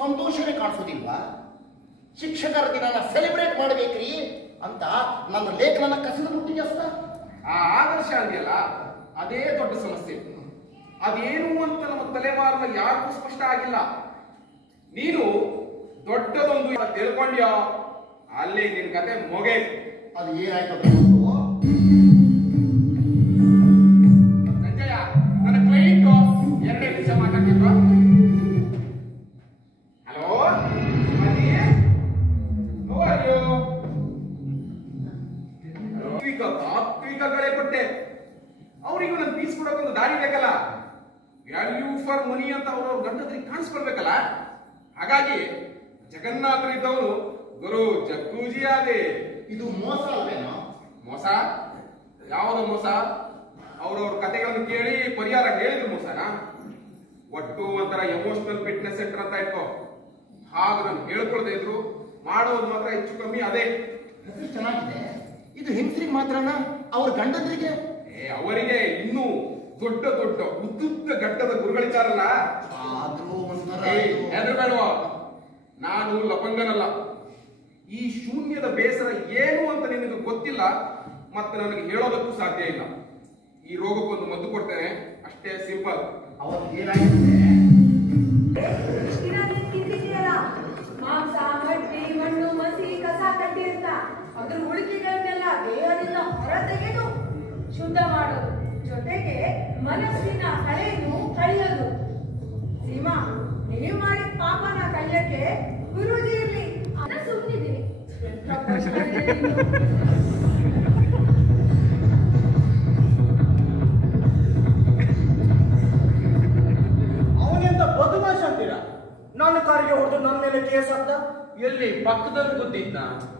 ಸಂತೋಷನೇ ಕಾಣಿಸೋದಿಲ್ವಾ? ಶಿಕ್ಷಕರ ದಿನನ ಸೆಲೆಬ್ರೇಟ್ ಮಾಡಬೇಕ್ರಿ ಅಂತ ನನ್ನ ಲೇಖನ ಕಸಿದ ಮುಟ್ಟಿಗೆ ಅಷ್ಟ. ಆ ಆದರ್ಶ ಅಂದಿಯಲ್ಲ, ಅದೇ ದೊಡ್ಡ ಸಮಸ್ಯೆ. ಅದೇನು ಅಂತ ನಮ್ಮ ತಲೆಮಾರಿನ ಯಾರಿಗೂ ಸ್ಪಷ್ಟ ಆಗಿಲ್ಲ. ನೀನು ದೊಡ್ಡದೊಂದು ತಿಳ್ಕೊಂಡ್ಯ, ಅಲ್ಲಿ ನಿನ್ ಕತೆ ಮೊಗೆ. ಅದು ಏನಾಯ್ತು ಸಂಜಯ, ನನ್ನ ಕ್ಲೈಂಟು 2 ನಿಮಿಷ ಮಾತಾಡ್ತಿದ್ರು. ಹಲೋ, ತಾತ್ವಿಕ ಕಳೆ ಕೊಟ್ಟೆ. ಅವರಿಗೂ ನಾನು ಫೀಸ್ ಕೊಡೋಕೊಂದು ದಾರಿ ಬೇಕಲ್ಲ. ವ್ಯಾಲ್ಯೂ ಫಾರ್ ಮನಿ ಅಂತ ಅವ್ರವ್ರ ಗಂಡದ್ರಿಗೆ ಕಾಣಿಸ್ಕೊಳ್ಬೇಕಲ್ಲ. ಹಾಗಾಗಿ ಜಗನ್ನಾಥರಿದ್ದವನು ಗುರು ಜಗ್ಗೂಜಿ ಆದೆ. ಇದು ಮೋಸ ಅಲ್ವೇನೋ? ಮೋಸ? ಯಾವುದು ಮೋಸ? ಅವ್ರವ್ರ ಕತೆಗಳನ್ನು ಕೇಳಿ ಪರಿಹಾರ ಹೇಳಿದ್ರು ಮೋಸನಾ? ಒಟ್ಟು ಒಂಥರ ಎಮೋಷನಲ್ ಫಿಟ್ನೆಸ್ ಸೆಂಟರ್ ಅಂತ ಇಟ್ಕೋ. ಹಾಗೆ ನಾನು ಹೇಳ್ಕೊಳ್ತಾ ಇದ್ರು, ಮಾಡೋದು ಮಾತ್ರ ಹೆಚ್ಚು ಕಮ್ಮಿ ಅದೇ. ಹೆಸರು ಚೆನ್ನಾಗಿದೆ. ಇದು ಹೆಂಗಸರಿಗೆ ಮಾತ್ರನಾ? ಅವ್ರ ಗಂಡಂದ್ರಿಗೆ? ಅವರಿಗೆ ಇನ್ನೂ ದೊಡ್ಡ ದೊಡ್ಡ ಉದ್ದುದ್ದ ಗಡ್ಡದ ಗುರುಗಳಿದ್ದಾರಲ್ಲ. ಆದ್ರೂ ಹೆದರು ಬೇಡವಾ? ನಾನು ಲಪಂಗನಲ್ಲ. ಈ ಶೂನ್ಯದ ಬೇಸರ ಏನು ಅಂತ ನಿನಗೆ ಗೊತ್ತಿಲ್ಲ, ಮತ್ತೆ ನನಗೆ ಹೇಳೋದಕ್ಕೂ ಸಾಧ್ಯ ಇಲ್ಲ. ಈ ರೋಗಕ್ಕೊಂದು ಮದ್ದು ಕೊಡ್ತೇನೆ, ಅಷ್ಟೇ ಸಿಂಪಲ್. ಅವತ್ತು ಏನಾಗಿದೆ? ಮಾಂಸ, ಹಟ್ಟಿ, ಮಣ್ಣು, ಮಸಿ, ಕಸ ಕಟ್ಟಿ ಅಂತ ಅದ್ರ ಉಳಿಕೆಗಳನ್ನೆಲ್ಲ ದೇಹದಿಂದ ಹೊರ ತೆಗೆದು ಶುದ್ಧ ಮಾಡೋದು, ಜೊತೆಗೆ ಮನಸ್ಸಿನ ಹಳೆಯನ್ನು ಕಳೆಯೋದು. ಸೀಮಾ, ನೀವು ಮಾಡಿದ ಪಾಪನ ಕಳೆಯಕ್ಕೆ ಗುರೂಜಿ ಇರ್ಲಿ. ಅದ ಸುಮ್ಮನಿದೆ. ಅವನೆಂತ ಬದಮಾಶ್ ಅಂತೀರ? ನನ್ನ ಕಾರಿಗೆ ಹೊಡೆದು ನನ್ನ ಮೇಲೆ ಕೇಸ್ ಹಾಕ್ದ. ಎಲ್ಲಿ ಪಕ್ಕದಲ್ಲಿ ಕೂತಿದ್ನ?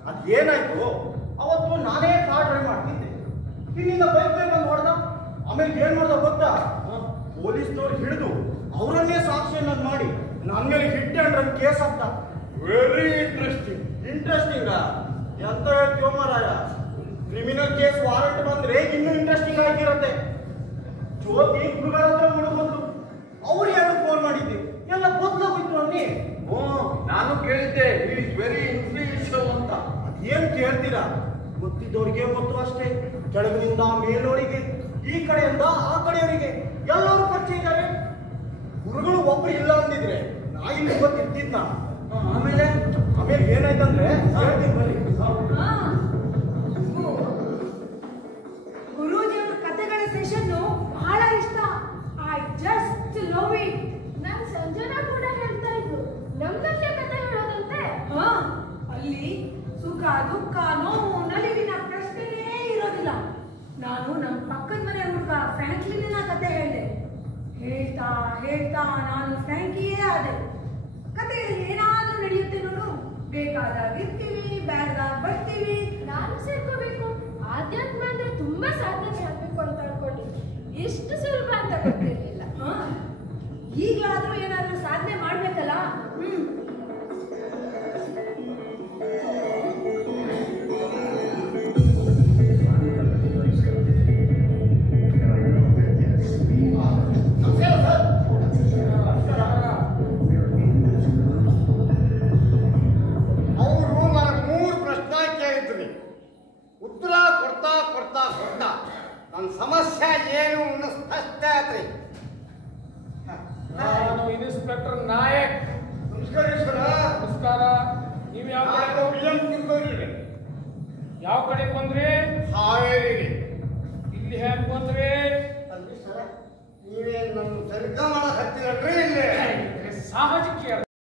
ಅದೇನಾಯ್ತು, ಅವತ್ತು ನಾನೇ ಕಾರ್ ಡ್ರೈವ್ ಮಾಡ್ತಿದ್ದೆ, ಇಲ್ಲಿಂದ ಬೈಕ್ ಬಂದು ಹೊಡೆದ. ಆಮೇಲೆ ಏನ್ ಮಾಡ್ದ ಗೊತ್ತಾ? ಪೊಲೀಸ್ನವ್ರು ಹಿಡಿದು ಅವರನ್ನೇ ಸಾಕ್ಷಿಯನ್ನಾಗಿ ಮಾಡಿ ನನ್ನ ಮೇಲೆ ಹಿಟ್ ಅಂಡ್ ರನ್ ಕೇಸ್ ಹಾಕ್ದ. Very interesting. ಇಂಟ್ರೆಸ್ಟಿಂಗ್ ಎಂತ ಹೇಳ್ತೀವ ಮಾರಾಯ? ಕ್ರಿಮಿನಲ್ ಕೇಸ್ ವಾರಂಟ್ ಬಂದ್ರೆ ಇನ್ನೂ ಇಂಟ್ರೆಸ್ಟಿಂಗ್ ಆಗಿರತ್ತೆ. ಜ್ಯೋತಿ ಹುಡುಗರ ಹತ್ರ ಹುಡುಗರು ಅವ್ರು ಯಾರು ಫೋನ್ ಮಾಡಿದ್ದೆ, ಎಲ್ಲ ಬದಲಾಗೋಯ್ತು ಅನ್ನಿ. ನಾನು ಕೇಳಿದ್ದೆ, ವೆರಿ ಇನ್ಫ್ಲೂಯೆನ್ಷಿಯಲ್ ಅಂತ. ಅದೇನ್ ಕೇಳ್ತೀರಾ? ಗೊತ್ತಿದ್ದವ್ರಿಗೆ ಗೊತ್ತು ಅಷ್ಟೇ. ಕೆಳಗಿನಿಂದ ಮೇಲೋರಿಗೆ, ಈ ಕಡೆಯಿಂದ ಆ ಕಡೆಯವರಿಗೆ ಎಲ್ಲರೂ ಪರಿಚಯ ಇದ್ದಾರೆ. ಗುರುಗಳು ಒಬ್ರು ಇಲ್ಲ ಅಂದಿದ್ರೆ ನಾ ಇಲ್ಲಿ ಗೊತ್ತಿರ್ತಿದ್ನ. ಆಮೇಲೆ ಆಮೇಲೆ ಏನಾಯ್ತಂದ್ರೆ ಹೇಳ್ತೀನಿ ಬನ್ನಿ. ಗುರೂಜಿಯವ್ರ ಕತೆಗಳ ಸೆಷನ್ ಬಹಳ ಇಷ್ಟ. I just love it. ನಾನು ಸಂಜನಾ ಕೂಡ ಹೇಳ್ತಾ ಇದ್ರು, ನಮ್ದಲ್ಲೇ ಕತೆ ಹೇಳೋದಂತೆ. ಅಲ್ಲಿ ಸುಖ, ದುಃಖ, ನೋವು, ನಲಿವಿನ ಪ್ರಶ್ನೆನೇ ಇರೋದಿಲ್ಲ. ನಾನು ನಮ್ಮ ಪಕ್ಕದ ಮನೆ ಹುಡುಗ ಫ್ರ್ಯಾಂಕ್ಲಿನ ಕತೆ ಹೇಳಿದೆ. ಹೇಳ್ತಾ ಹೇಳ್ತಾ ನಾನು ಫ್ರ್ಯಾಂಕಿಯೇ ಆದೆ. ಕತೆಯಲ್ಲಿ ಏನಾದ್ರೂ ನಡೆಯುತ್ತೆ ನೋಡು. ಬೇಕಾದಾಗ ಇರ್ತೀವಿ, ಬ್ಯಾಡ್ದಾಗ ಬರ್ತೀವಿ. ನಾನು ಸೇರ್ಕೋಬೇಕು. ಆಧ್ಯಾತ್ಮ ಅಂದ್ರೆ ತುಂಬಾ ಸಾಧನೆ ಆಗ್ಬೇಕು ಅಂತ ಅನ್ಕೊಂಡಿದ್ದೆ. ಎಷ್ಟು ಸುಲಭ ಅಂತ ಗೊತ್ತಿರ್ಲಿಲ್ಲ. ಈಗಲಾದ್ರೂ ಏನಾದ್ರೂ ಸಾಧನೆ ಮಾಡ್ಬೇಕಲ್ಲ. ಉತ್ತರ ಕೊಡ್ತಾ ಕೊಡ್ತಾ ಕೊಡ್ತಾ ನನ್ನ ಸಮಸ್ಯೆ ಏನು ಸ್ಪಷ್ಟ ಆತ್ರಿ. ನಾನು ಇನ್ಸ್ಪೆಕ್ಟರ್ ನಾಯಕ್. ನಮಸ್ಕಾರ ಈಶ್ವರ. ನಮಸ್ಕಾರ. ನೀವು ಯಾವ ಕಡೆ ಬಂದ್ರಿ? ಹಾವೇರಿ. ಇಲ್ಲಿ ಹೇಗೆ ಬಂದ್ರಿ? ನೀವೇ ನಮ್ಮ ಸರ್ಗ ಮಾಡಕ್ ಹತ್ತಿರಲ್ರಿ ಇಲ್ಲಿ? ಸಾಹಜಿಕ